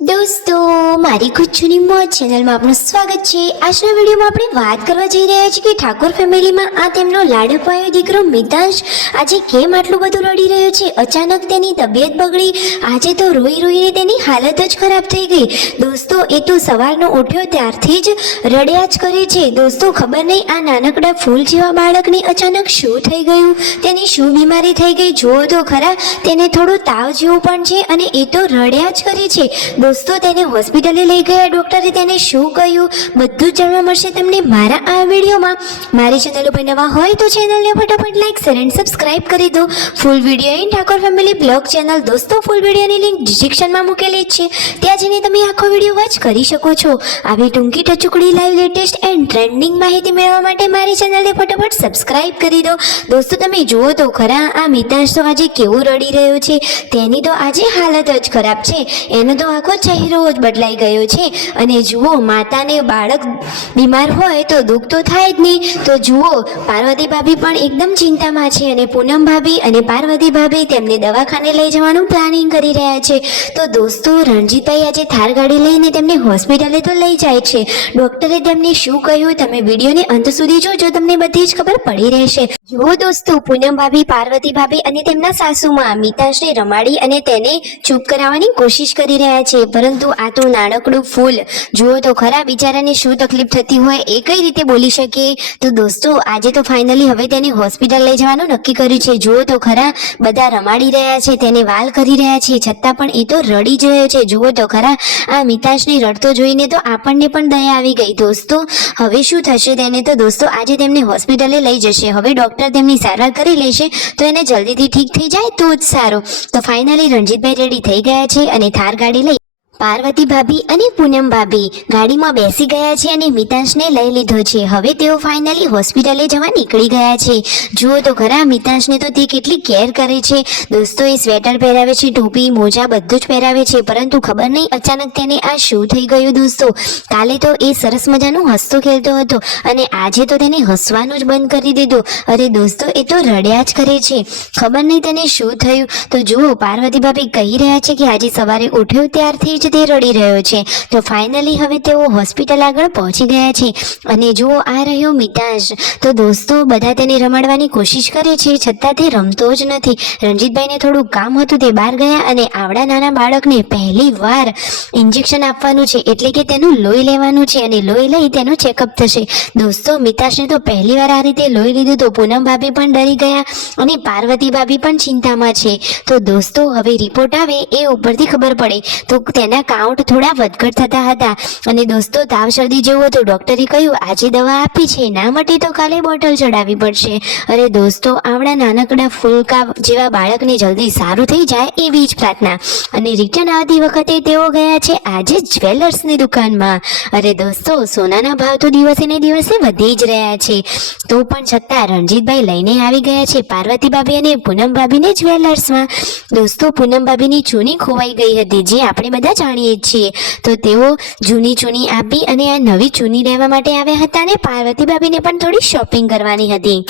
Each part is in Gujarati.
દોસ્તો, મારી ખુચ્ચુની મોજ ચેનલમાં આપનું સ્વાગત છે। આજના વિડીયોમાં આપણે વાત કરવા જઈ રહ્યા છીએ કે ઠાકોર ફેમિલીમાં આ તેમનો લાડકવાયો દીકરો મિતાંશ આજે કેમ આટલું બધું રડી રહ્યો છે। અચાનક તેની તબિયત બગડી, આજે તો રોઈ રોઈને તેની હાલત જ ખરાબ થઈ ગઈ। દોસ્તો, એ તો સવારનો ઉઠ્યો ત્યારથી જ રડ્યા જ કરે છે। દોસ્તો, ખબર નહીં આ નાનકડા ફૂલ જેવા બાળકને અચાનક શું થઈ ગયું, તેની શું બીમારી થઈ ગઈ। જુઓ તો ખરા, તેને થોડો તાવ જેવું પણ છે અને એ તો રડ્યા જ કરે છે। દોસ્તો, તેને હોસ્પિટલે લઈ ગયા, ડોક્ટરે તેને શું કહ્યું બધું જ જાણવા મળશે તમને મારા આ વિડીયોમાં। મારી ચેનલ ઉપર નવા હોય તો ચેનલને ફટાફટ લાઈક શેર અને સબસ્ક્રાઇબ કરી દો। Full video in Thakor family blog channel, દોસ્તો ફૂલ વિડીયોની લિંક ડિસ્ક્રિપ્શનમાં મૂકેલી જ છે, ત્યાં જઈને તમે આખો વિડીયો વોચ કરી શકો છો। આવી ટૂંકી ટચુકડી લાઈવ લેટેસ્ટ એન્ડ ટ્રેન્ડિંગ માહિતી મેળવવા માટે મારી ચેનલને ફટાફટ સબસ્ક્રાઇબ કરી દો। દોસ્તો, તમે જુઓ તો ખરા, આ મિતાંશ તો આજે કેવું રડી રહ્યો છે। તેની તો આજે હાલત જ ખરાબ છે, એનો તો આખો ચહેરો જ બદલાઈ ગયો છે। અને જુઓ, માતાને બાળક બીમાર હોય તો દુઃખ તો થાય જ નહીં। તો જુઓ, પાર્વતી ભાભી પણ એકદમ ચિંતામાં છે અને પૂનમ ભાભી અને પાર્વતી ભાભી તેમને દવાખાને લઈ જવાનું પ્લાનિંગ કરી રહ્યા છે। તો દોસ્તો, રણજીતભાઈ આજે થાર ગાડી લઈને તેમને હોસ્પિટલે તો લઈ જાય છે। ડોક્ટરે તેમને શું કહ્યું તમે વિડીયોને અંત સુધી જોજો, તમને બધી જ ખબર પડી રહેશે। જુઓ દોસ્તો, પૂનમ ભાભી, પાર્વતી ભાભી અને તેમના સાસુમાં મિતાંશને રમાડી અને તેને ચૂપ કરાવવાની કોશિશ કરી રહ્યા છે, પરંતુ આ તો નાનકડું ફૂલ, જુઓ તો ખરા બિચારાને શું તકલીફ થતી હોય એ કઈ રીતે બોલી શકે। તો દોસ્તો, આજે તો ફાઇનલી હવે તેને હોસ્પિટલ લઈ જવાનું નક્કી કર્યું છે। જુઓ તો ખરા, બધા રમાડી રહ્યા છે, તેને વાલ કરી રહ્યા છે, છતાં પણ એ તો રડી જ રહ્યો છે। જુઓ તો ખરા, આ મિતાંશને રડતો જોઈને તો આપણને પણ દયા આવી ગઈ। દોસ્તો, હવે શું થશે તેને? તો દોસ્તો, આજે તેમને હોસ્પિટલે લઈ જશે, હવે ડોક્ટર તેમની સારવાર કરી લેશે તો એને જલ્દીથી ઠીક થઈ જાય તો જ સારું। તો ફાઇનલી રણજીતભાઈ રેડી થઈ ગયા છે અને થાર ગાડી લઈ પાર્વતી ભાભી અને પૂનમ ભાભી ગાડીમાં બેસી ગયા છે અને મિતાંશને લઈ લીધો છે। હવે તેઓ ફાઇનલી હોસ્પિટલે જવા નીકળી ગયા છે। જુઓ તો ખરા, મિતાંશને તો તે કેટલી કેર કરે છે। દોસ્તો, એ સ્વેટર પહેરાવે છે, ટોપી, મોજા બધું જ પહેરાવે છે, પરંતુ ખબર નહીં અચાનક તેને આ શું થઈ ગયું। દોસ્તો, કાલે તો એ સરસ મજાનું હસતો ખેલતો હતો અને આજે તો તેને હસવાનું જ બંધ કરી દીધું। અરે દોસ્તો, એ તો રડ્યા જ કરે છે, ખબર નહીં તેને શું થયું। તો જુઓ, પાર્વતી ભાભી કહી રહ્યા છે કે આજે સવારે ઉઠ્યો ત્યારથી જ તે રડી રહ્યો છે। તો ફાઇનલી હવે તેઓ હોસ્પિટલ આગળ પહોંચી ગયા છે અને જુઓ, આ રહ્યો મિતાંશ। તો દોસ્તો, બધા તેને રમાડવાની કોશિશ કરે છે, છતાં તે રમતો જ નથી। રણજીતભાઈને થોડું કામ હતું, તે બહાર ગયા અને આવડા નાના બાળકને પહેલી વાર ઇન્જેક્શન આપવાનું છે, એટલે કે તેનું લોહી લેવાનું છે અને લોહી લઈ તેનું ચેકઅપ થશે। દોસ્તો, મિતાંશને તો પહેલી વાર આ રીતે લોહી લીધું તો પૂનમ ભાભી પણ ડરી ગયા અને પાર્વતી ભાભી પણ ચિંતામાં છે। તો દોસ્તો, હવે રિપોર્ટ આવે એ ઉપરથી ખબર પડે। તો તેના કાઉન્ટ થોડા વધઘટ થતા હતા અને દોસ્તો, તાવ શરદી જેવું હતું, ડોક્ટરે કહ્યું આજે દવા આપી છે, ના માટે તો કાલે બોટલ ચડાવવી પડશે। અરે દોસ્તો, આવડા નાનકડા ફૂલકા જેવા બાળકને જલ્દી સારું થઈ જાય એવી જ પ્રાર્થના। અને રિટર્ન આવતી વખતે તેઓ ગયા છે આજે જ્વેલર્સની દુકાનમાં। અરે દોસ્તો, સોનાના ભાવ તો દિવસે ને દિવસે વધી જ રહ્યા છે, તો પણ છતાં રણજીતભાઈ લઈને આવી ગયા છે પાર્વતી ભાભી અને પૂનમ ભાભીને જ્વેલર્સમાં। દોસ્તો, પૂનમ ભાભીની ચૂની ખોવાઈ ગઈ હતી, જે આપણે બધા જાણીએ છીએ। તો તેઓ જૂની ચૂની આપી અને આ નવી ચૂની લેવા માટે આવ્યા હતા અને પાર્વતી ભાભીને પણ થોડી શોપિંગ કરવાની હતી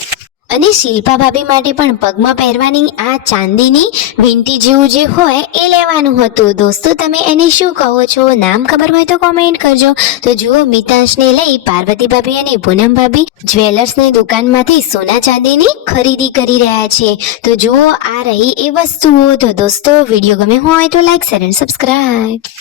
અને શિલ્પા ભાભી માટે પણ પગમાં પહેરવાની આ ચાંદીની વીંટી જેવું જે હોય એ લેવાનું હતું। દોસ્તો, તમે એને શું કહો છો? નામ ખબર હોય તો કોમેન્ટ કરજો। તો જુઓ, મિતાંશને લઈ પાર્વતી ભાભી અને પૂનમ ભાભી જ્વેલર્સની દુકાનમાંથી સોના ચાંદીની ખરીદી કરી રહ્યા છે। તો જુઓ, આ રહી એ વસ્તુઓ। તો દોસ્તો, વિડીયો ગમે હોય તો લાઈક શેર અને સબસ્ક્રાઇબ।